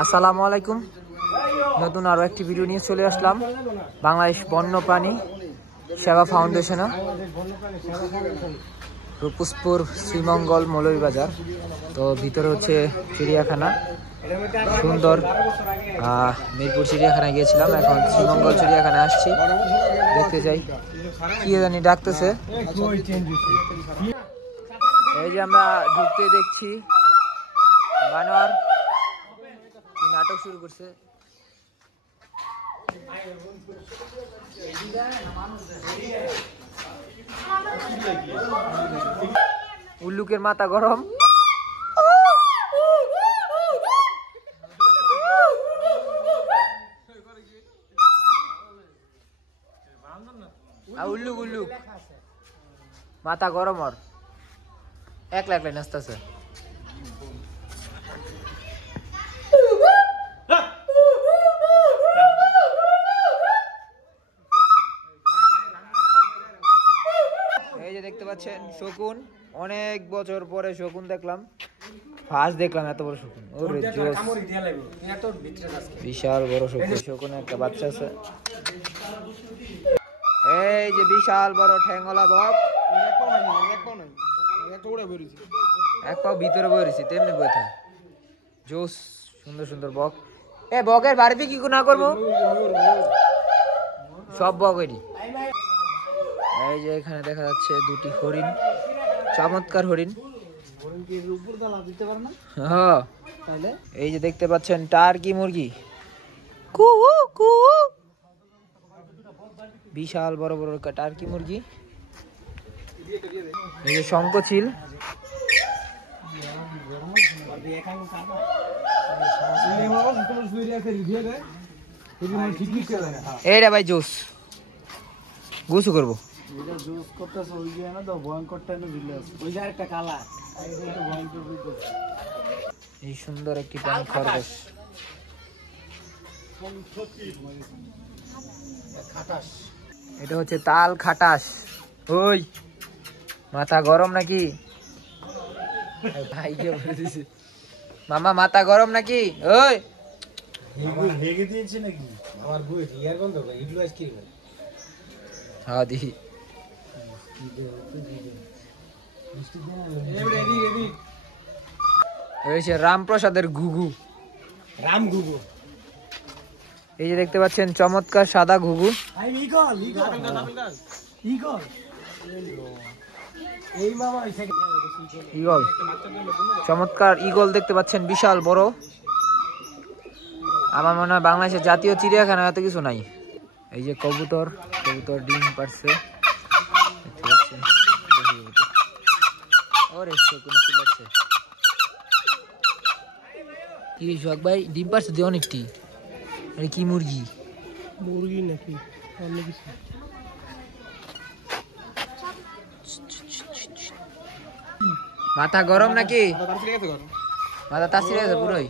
আসসালামু আলাইকুম। নতুন আরো একটি ভিডিও নিয়ে চলে আসলাম বাংলাদেশ বন্যপ্রাণী সেবা ফাউন্ডেশনে, রূপসপুর শ্রীমঙ্গল মৌলভীবাজার। তো ভিতরে হচ্ছে চিড়িয়াখানা, সুন্দর। মিরপুর চিড়িয়াখানায় গিয়েছিলাম, এখন শ্রীমঙ্গল চিড়িয়াখানায় আসছি, দেখতে যাই কি জানি ডাকতেছে। এই যে আমরা ঢুকতে দেখছি বানর কি নাটক শুরু করছে। উল্লুকের মাথা গরম। উল্লুক উল্লুক মাথা গরম, আর একলা একলা নাচতেছে। এই যে দেখতে পাচ্ছেন শকুন, অনেক বছর পরে শকুন দেখলাম, ফার্স্ট দেখলাম এত বড় শকুন। ওরে জোস, বিশাল বড় শকুন। শকুনের একটা বাচ্চা আছে। এই যে বিশাল বড় ঠ্যাংওয়ালা বক, এক পাও ভিতরে বইরেছি, তেমনি বই থাকে। জোস, সুন্দর সুন্দর বক। এ বকের বাড়িতে কি না করবো, সব বক এটি। এই যে এখানে দেখা যাচ্ছে দুটি হরিণ, চমৎকার হরিণ। হ্যাঁ, এই যে দেখতে পাচ্ছেন টার্কি মুরগি, বিশাল বড় বড় টার্কি মুরগি। এই যে শঙ্খচিল, এইটা ভাই জোস, গোসু করবো। এই সুন্দর একটি প্রাণী খরগোশ। এটা হচ্ছে তাল খাটাস। ওই মাথা গরম নাকি ভাই? মামা মাথা গরম নাকি? ওই হ্যাঁ দেখি। রামপ্রসাদের ঘুঘু, রাম ঘুঘু। এই যে দেখতে পাচ্ছেন চমৎকার সাদা ঘুঘু। ঈগল, চমৎকার ঈগল দেখতে পাচ্ছেন, বিশাল বড়। আমার মনে হয় বাংলাদেশের জাতীয় চিড়িয়াখানা এত কিছু নাই। এই যে কবুতর, কবুতর ডিম পারছে। কি শখ ভাই, ডিম পারছে দিয়ে অনেকটি। কি মুরগি? মুরগি নাকি মাথা গরম নাকি? মাথা তাসিরে আছে পুরোই।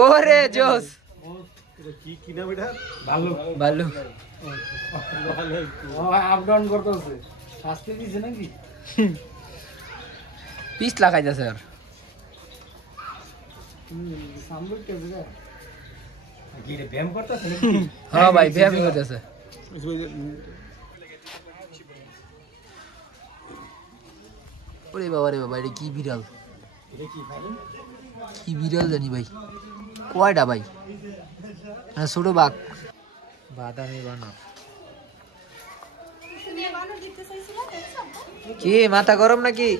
ওরে জোস, ভাল্লুক পিস লাগাই যাচ্ছে। আর হ্যাঁ ভাই, ব্যায়ামই করতেছে। ওরে বাবা রে বাবা, এটা কি বিড়াল, কি বিড়াল জানি ভাই, কয়টা ভাই? ছোট বাঘ, বাদামি বানর। কি মাথা গরম নাকি?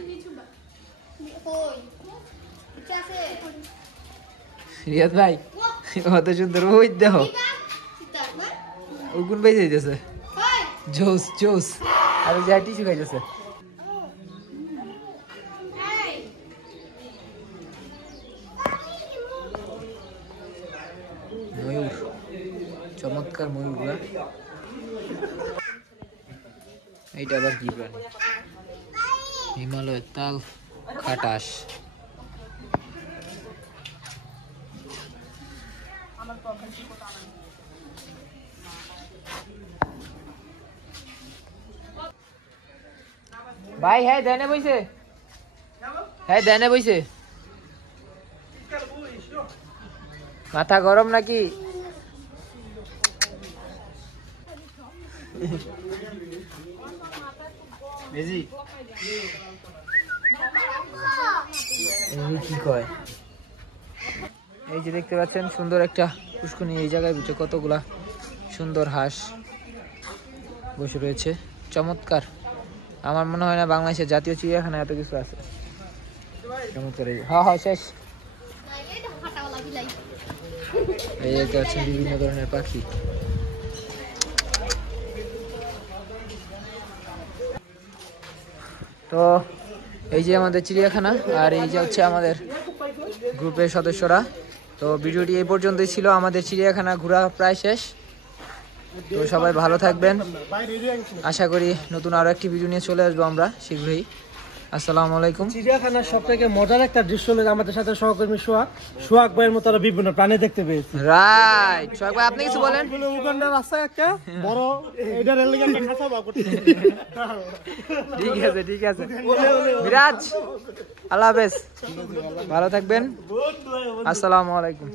রিয়াদ ভাই কত সুন্দর, ওই দেখো ওগুন বেজে যাইতেছে। জোস জোস, আর যা টিস্যু খাইতেছে। ময়ূর, চমৎকার ময়ূর। এইটা আবার কি প্রাণী? হিমালয়ের তাল খাটাস। ভাই হ্যাঁ দেনে বইছে, হ্যাঁ দেনে বইছে। মাথা গরম নাকি? কি কয়? এই যে দেখতে পাচ্ছেন সুন্দর একটা পুষ্করণী, এই জায়গায় বুঝে কতগুলা সুন্দর হাঁস বসে রয়েছে, চমৎকার। আমার মনে হয় না বাংলাদেশের জাতীয় চিড়িয়াখানা এত কিছু আছে। চমৎকার। হ্যাঁ হ্যাঁ শেষ। এই দেখতে পাচ্ছেন বিভিন্ন ধরনের পাখি। তো এই যে আমাদের চিড়িয়াখানা, আর এই যে হচ্ছে আমাদের গ্রুপের সদস্যরা। তো ভিডিওটি এই পর্যন্তই ছিল, আমাদের চিড়িয়াখানা ঘোরা প্রায় শেষ। তো সবাই ভালো থাকবেন, আশা করি নতুন আরো একটি ভিডিও নিয়ে চলে আসবো আমরা শীঘ্রই। আসসালামু আলাইকুম। চিড়িয়াখানার সব থেকে মজার একটা দৃশ্য হলো আমাদের সাথে সহকর্মী সোহাগ ভাইয়ের মতো বিভিন্ন প্রাণী দেখতে পেয়েছি। রাইট, সোহাগ ভাই আপনি কিছু বলেন। উগান্ডার রাস্তায় একটা বড় এটার লেগে একটা খাঁচা বা করতে। ঠিক আছে ঠিক আছে মিরাজ, আল্লাহ হাফেজ, ভালো থাকবেন, আসসালামু আলাইকুম।